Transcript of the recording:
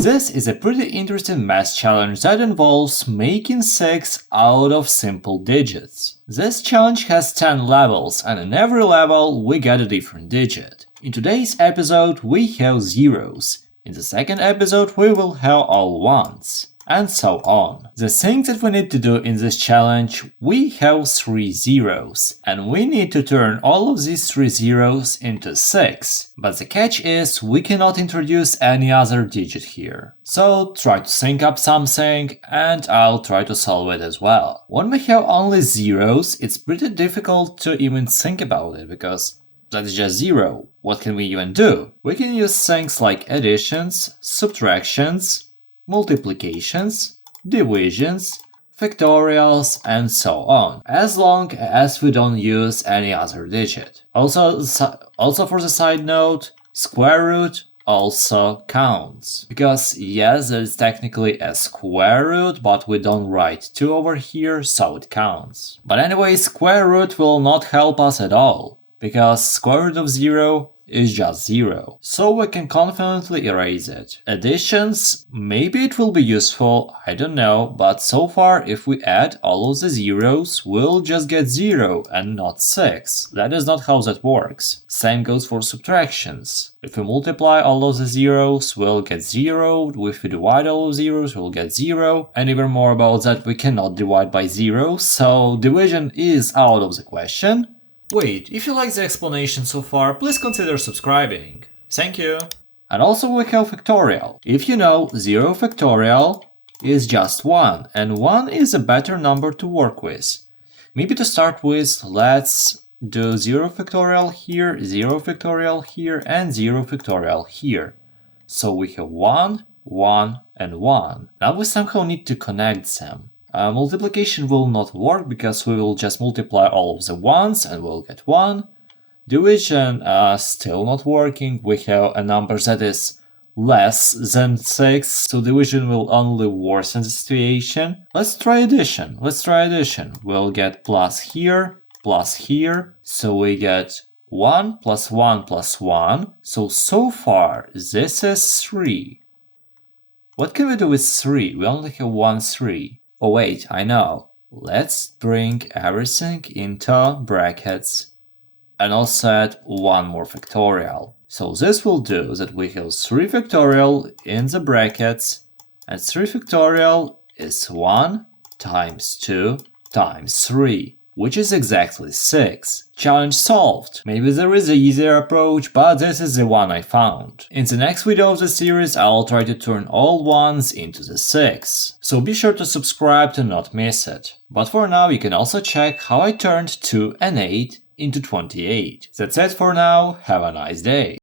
This is a pretty interesting math challenge that involves making 6 out of simple digits. This challenge has 10 levels, and in every level we get a different digit. In today's episode we have zeros. In the second episode we will have all ones, and so on. The thing that we need to do in this challenge, we have 3 zeros, and we need to turn all of these 3 zeros into 6. But the catch is, we cannot introduce any other digit here. So try to think up something, and I'll try to solve it as well. When we have only zeros, it's pretty difficult to even think about it, because that's just 0. What can we even do? We can use things like additions, subtractions, multiplications, divisions, factorials, and so on, as long as we don't use any other digit. Also for the side note, square root also counts. Because yes, there is technically a square root, but we don't write 2 over here, so it counts. But anyway, square root will not help us at all, because square root of 0 is just 0, so we can confidently erase it. Additions, maybe it will be useful, I don't know, but so far if we add all of the zeros, we'll just get 0 and not 6. That is not how that works. Same goes for subtractions. If we multiply all of the zeros, we'll get 0, if we divide all of zeros, we'll get 0, and even more about that, we cannot divide by 0, so division is out of the question. Wait, if you like the explanation so far, please consider subscribing. Thank you. And also we have factorial. If you know, 0 factorial is just 1, and 1 is a better number to work with. Maybe to start with, let's do 0 factorial here, 0 factorial here, and 0 factorial here. So we have 1, 1, and 1. Now we somehow need to connect them. Multiplication will not work because we will just multiply all of the ones and we'll get 1. Division still not working. We have a number that is less than 6, so division will only worsen the situation. Let's try addition. We'll get plus here, so we get 1 plus 1 plus 1. So far this is 3. What can we do with 3? We only have 1 3. Oh wait, I know. Let's bring everything into brackets and also add 1 more factorial. So this will do that we have 3 factorial in the brackets, and 3 factorial is 1 times 2 times 3, which is exactly 6. Challenge solved. Maybe there is an easier approach, but this is the one I found. In the next video of the series, I'll try to turn all ones into the 6. So be sure to subscribe to not miss it. But for now, you can also check how I turned 2 and 8 into 28. That's it for now, have a nice day.